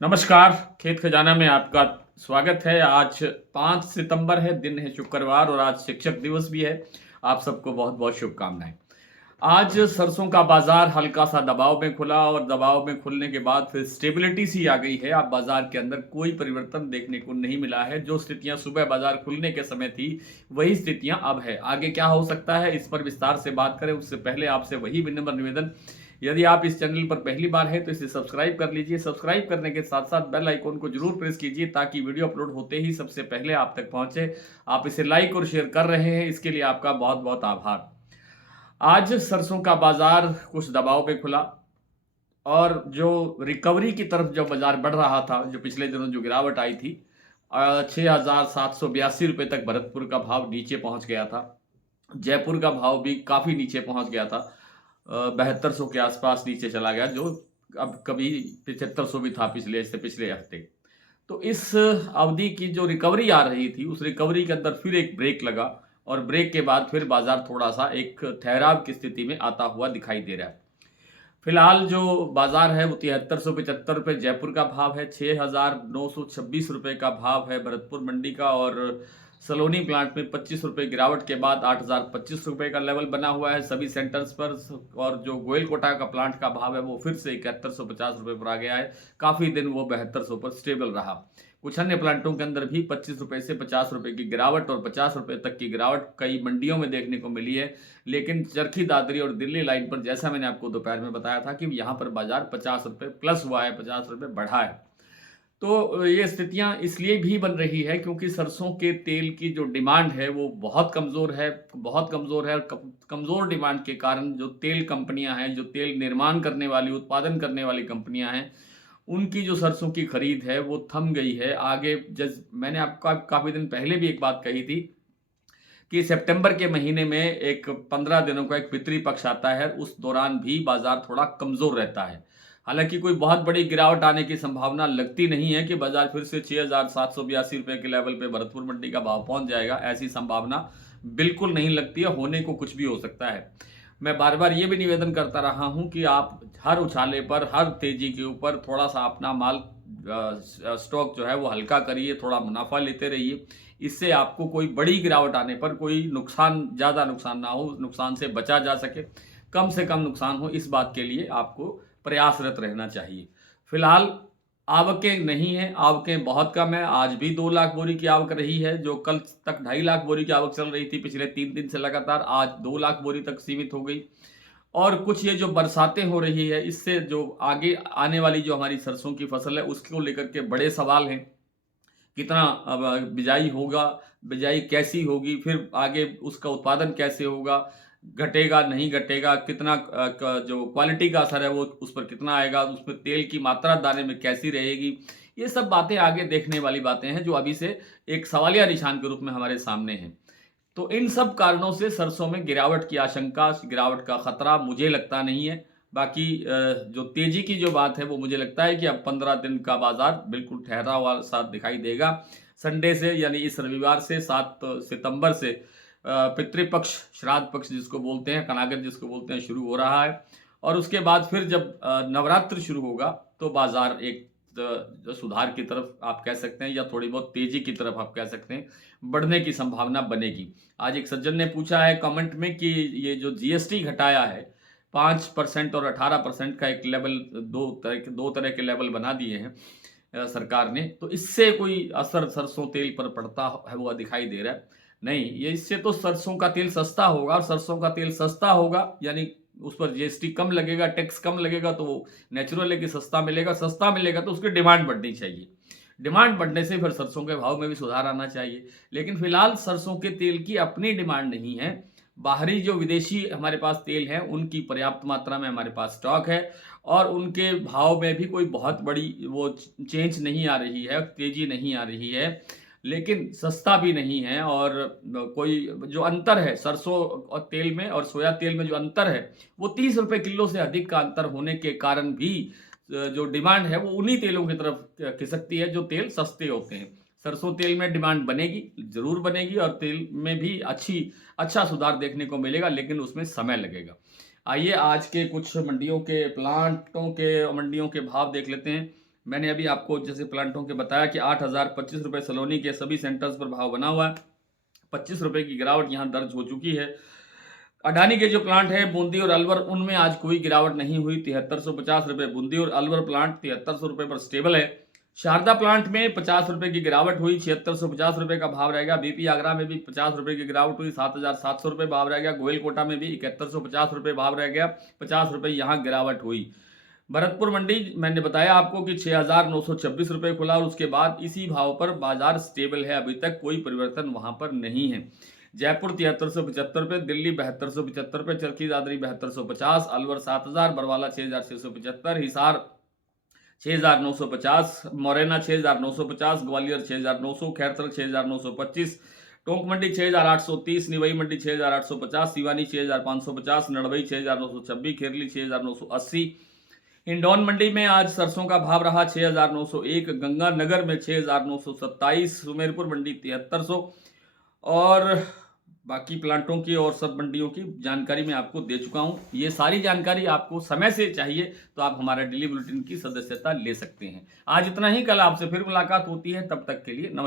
नमस्कार, खेत खजाना में आपका स्वागत है। आज 5 सितंबर है, दिन है शुक्रवार और आज शिक्षक दिवस भी है। आप सबको बहुत-बहुत शुभकामनाएँ। आज सरसों का बाज़ार हल्का-सा दबाव में खुला और दबाव में खुलने के बाद फिर स्टेबिलिटी सी आ गई है। अब बाज़ार के अंदर कोई परिवर्तन देखने को नहीं मिला है। जो स्थितियाँ सुबह बाज़ार खुलने के समय थी, वही स्थितियाँ अब है। आगे क्या हो सकता है, इस पर विस्तार से बात करें उससे पहले आपसे वही विनम्र निवेदन, यदि आप इस चैनल पर पहली बार हैं तो इसे सब्सक्राइब कर लीजिए। सब्सक्राइब करने के साथ-साथ बेल आइकन को ज़रूर प्रेस कीजिए ताकि वीडियो अपलोड होते ही सबसे पहले आप तक पहुँचे। आप इसे लाइक और शेयर कर रहे हैं, इसके लिए आपका बहुत-बहुत आभार। आज सरसों का बाज़ार कुछ दबाव में खुला और जो रिकवरी की तरफ जब बाज़ार बढ़ रहा था, जो पिछले दिनों जो गिरावट आई थी 6,782 रुपए तक भरतपुर का भाव नीचे पहुँच गया था। जयपुर का भाव भी काफ़ी नीचे पहुँच गया था। 7200 के आसपास नीचे चला गया, जो अब कभी 7500 भी था पिछले हफ्ते। तो इस अवधि की जो रिकवरी आ रही थी, उस रिकवरी के अंदर फिर एक ब्रेक लगा और ब्रेक के बाद फिर बाज़ार थोड़ा-सा एक ठहराव की स्थिति में आता हुआ दिखाई दे रहा है। फिलहाल जो बाज़ार है वो ₹7375 जयपुर का भाव है, ₹6,926 का भाव है भरतपुर मंडी का और सलोनी प्लांट में ₹25 गिरावट के बाद ₹8,025 का लेवल बना हुआ है सभी सेंटर्स पर। और जो गोयलकोटा का प्लांट का भाव है वो फिर से ₹7150 पर आ गया है। काफ़ी दिन वो 7200 पर स्टेबल रहा। कुछ अन्य प्लांटों के अंदर भी ₹25 से ₹50 की गिरावट और ₹50 तक की गिरावट कई मंडियों में देखने को मिली है। लेकिन चरखी दादरी और दिल्ली लाइन पर जैसा मैंने आपको दोपहर में बताया था कि यहाँ पर बाज़ार ₹50 प्लस हुआ है, ₹50 बढ़ा है। तो ये स्थितियाँ इसलिए भी बन रही है क्योंकि सरसों के तेल की जो डिमांड है वो बहुत कमज़ोर है, बहुत कमज़ोर है और कमज़ोर डिमांड के कारण जो तेल कंपनियाँ हैं, जो तेल निर्माण करने वाली, उत्पादन करने वाली कंपनियाँ हैं, उनकी जो सरसों की खरीद है वो थम गई है। आगे जस मैंने आपको काफ़ी दिन पहले भी एक बात कही थी कि सितंबर के महीने में एक 15 दिनों का एक पितृ पक्ष आता है, उस दौरान भी बाज़ार थोड़ा कमज़ोर रहता है। हालाँकि कोई बहुत बड़ी गिरावट आने की संभावना लगती नहीं है कि बाज़ार फिर से ₹6,782 के लेवल पे भरतपुर मंडी का भाव पहुँच जाएगा, ऐसी संभावना बिल्कुल नहीं लगती है, होने को कुछ भी हो सकता है। मैं बार-बार ये भी निवेदन करता रहा हूँ कि आप हर उछाले पर, हर तेज़ी के ऊपर थोड़ा-सा अपना माल स्टॉक जो है वो हल्का करिए, थोड़ा मुनाफ़ा लेते रहिए। इससे आपको कोई बड़ी गिरावट आने पर कोई नुकसान, ज़्यादा नुकसान ना हो, उस नुकसान से बचा जा सके, कम से कम नुकसान हो, इस बात के लिए आपको प्रयासरत रहना चाहिए। फिलहाल आवकें नहीं हैं, आवकें बहुत कम हैं, आज भी 2 लाख बोरी की आवक रही है, जो कल तक 2.5 लाख बोरी की आवक चल रही थी पिछले 3 दिन से लगातार, आज 2 लाख बोरी तक सीमित हो गई। और कुछ ये जो बरसातें हो रही है, इससे जो आगे आने वाली जो हमारी सरसों की फसल है, उसको लेकर के बड़े सवाल हैं। कितना अब बिजाई होगा, बिजाई कैसी होगी, फिर आगे उसका उत्पादन कैसे होगा, घटेगा, नहीं घटेगा, कितना जो क्वालिटी का असर है वो उस पर कितना आएगा, उसमें तेल की मात्रा दाने में कैसी रहेगी, ये सब बातें आगे देखने वाली बातें हैं जो अभी से एक सवालिया निशान के रूप में हमारे सामने हैं। तो इन सब कारणों से सरसों में गिरावट की आशंका, गिरावट का खतरा मुझे लगता नहीं है। बाकी जो तेज़ी की जो बात है वो मुझे लगता है कि अब 15 दिन का बाज़ार बिल्कुल ठहरा हुआ सा दिखाई देगा। संडे से यानी इस रविवार से 7 सितंबर से पितृपक्ष, श्राद्ध पक्ष जिसको बोलते हैं, कनागत जिसको बोलते हैं, शुरू हो रहा है। और उसके बाद फिर जब नवरात्र शुरू होगा तो बाज़ार एक जो सुधार की तरफ आप कह सकते हैं या थोड़ी बहुत तेज़ी की तरफ आप कह सकते हैं, बढ़ने की संभावना बनेगी। आज एक सज्जन ने पूछा है कमेंट में कि ये जो जीएसटी घटाया है 5% और 18% का एक लेवल, 2 तरह के लेवल बना दिए हैं सरकार ने, तो इससे कोई असर सरसों तेल पर पड़ता है हुआ दिखाई दे रहा है। नहीं, ये इससे तो सरसों का तेल सस्ता होगा और सरसों का तेल सस्ता होगा यानी उस पर जीएसटी कम लगेगा, टैक्स कम लगेगा, तो वो नेचुरल है कि सस्ता मिलेगा। सस्ता मिलेगा तो उसकी डिमांड बढ़नी चाहिए। डिमांड बढ़ने से फिर सरसों के भाव में भी सुधार आना चाहिए। लेकिन फिलहाल सरसों के तेल की अपनी डिमांड नहीं है। बाहरी जो विदेशी हमारे पास तेल है, उनकी पर्याप्त मात्रा में हमारे पास स्टॉक है और उनके भाव में भी कोई बहुत बड़ी वो चेंज नहीं आ रही है, तेज़ी नहीं आ रही है। लेकिन सस्ता भी नहीं है और कोई जो अंतर है सरसों और तेल में और सोया तेल में जो अंतर है, वो ₹30 किलो से अधिक का अंतर होने के कारण भी जो डिमांड है वो उन्हीं तेलों की तरफ खिसकती है जो तेल सस्ते होते हैं। सरसों तेल में डिमांड बनेगी, ज़रूर बनेगी और तेल में भी अच्छा सुधार देखने को मिलेगा, लेकिन उसमें समय लगेगा। आइए आज के कुछ मंडियों के भाव देख लेते हैं। मैंने अभी आपको जैसे प्लांटों के बताया कि 8,025 रुपये सलोनी के सभी सेंटर्स पर भाव बना हुआ है। 25 रुपये की गिरावट यहाँ दर्ज हो चुकी है। अडानी के जो प्लांट है बूंदी और अलवर, उनमें आज कोई गिरावट नहीं हुई। 7350 रुपये बूंदी और अलवर प्लांट 7300 रुपये पर स्टेबल है। शारदा प्लांट में 50 रुपये की गिरावट हुई, 7650 रुपये का भाव रहेगा। बीपी आगरा में भी 50 रुपये की गिरावट हुई, 7700 रुपये भाव रह गया। गोयल कोटा में भी 7150 रुपये भाव रह गया, 50 रुपये यहाँ गिरावट हुई। भरतपुर मंडी मैंने बताया आपको कि 6926 रुपये खुला और उसके बाद इसी भाव पर बाजार स्टेबल है, अभी तक कोई परिवर्तन वहां पर नहीं है। जयपुर 7375 रुपये, दिल्ली 7275 रुपये, चरखी दादरी 7250, अलवर 7000, बरवाला 6675, हिसार 6950, मोरेना 6950, ग्वालियर 6900, खैरसर 6925, टोंक मंडी 6830, निवई मंडी 6850, सिवानी 6550, नड़बई 6926, खेरली 6980। हिंडौन मंडी में आज सरसों का भाव रहा 6901, गंगानगर में 6927, सुमेरपुर मंडी 7300। और बाकी प्लांटों की और सब मंडियों की जानकारी मैं आपको दे चुका हूं। ये सारी जानकारी आपको समय से चाहिए तो आप हमारा डेली बुलेटिन की सदस्यता ले सकते हैं। आज इतना ही, कल आपसे फिर मुलाकात होती है, तब तक के लिए नमस्कार।